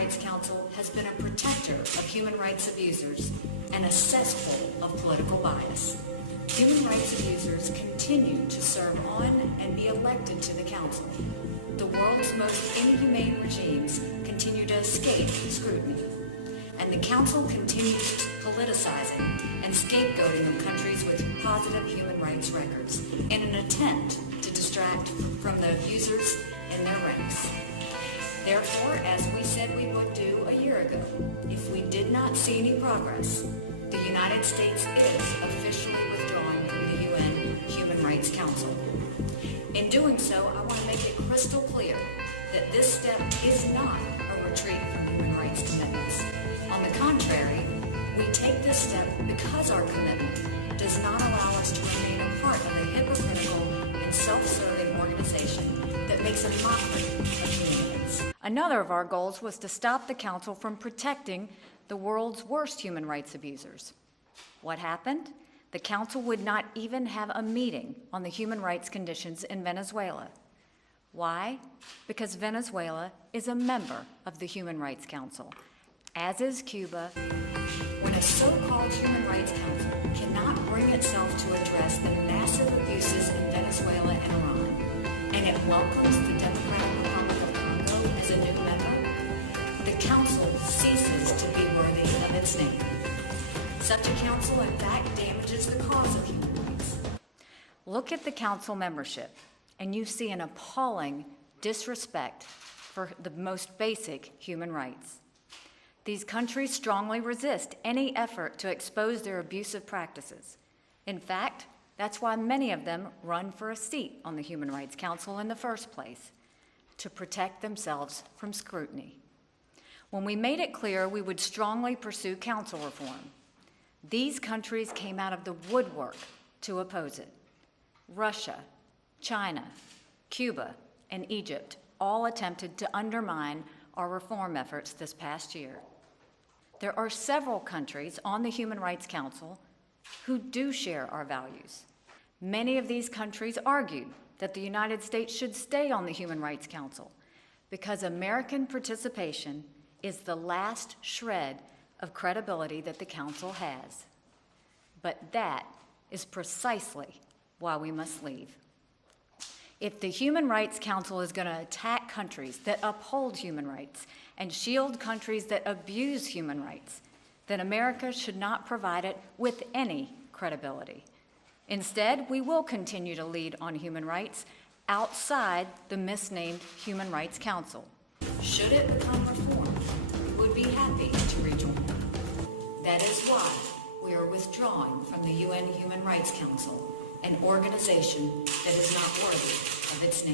Rights Council has been a protector of human rights abusers and a cesspool of political bias. Human rights abusers continue to serve on and be elected to the Council. The world's most inhumane regimes continue to escape scrutiny. And the Council continues politicizing and scapegoating of countries with positive human rights records in an attempt to distract from the abusers in their ranks. Therefore, as we said we would do a year ago, if we did not see any progress, the United States is officially withdrawing from the UN Human Rights Council. In doing so, I want to make it crystal clear that this step is not a retreat from human rights commitments. On the contrary, we take this step because our commitment does not allow us to remain a part of a hypocritical and self-serving organization that makes a mockery of human rights. Another of our goals was to stop the Council from protecting the world's worst human rights abusers. What happened? The Council would not even have a meeting on the human rights conditions in Venezuela. Why? Because Venezuela is a member of the Human Rights Council, as is Cuba. When a so-called Human Rights Council cannot bring itself to address the massive abuses in Venezuela and Iran, and it welcomes the Democratic Republic of Congo as a new member, the Council ceases to be worthy of its name. Such a council, in fact, damages the cause of human rights. Look at the Council membership, and you see an appalling disrespect for the most basic human rights. These countries strongly resist any effort to expose their abusive practices. In fact, that's why many of them run for a seat on the Human Rights Council in the first place, to protect themselves from scrutiny. When we made it clear we would strongly pursue council reform, these countries came out of the woodwork to oppose it. Russia, China, Cuba, and Egypt all attempted to undermine our reform efforts this past year. There are several countries on the Human Rights Council who do share our values. Many of these countries argued that the United States should stay on the Human Rights Council because American participation is the last shred of credibility that the Council has. But that is precisely why we must leave. If the Human Rights Council is going to attack countries that uphold human rights and shield countries that abuse human rights, then America should not provide it with any credibility. Instead, we will continue to lead on human rights outside the misnamed Human Rights Council. Should it become reformed, we would be happy to rejoin. That is why we are withdrawing from the UN Human Rights Council, an organization that is not worthy of its name.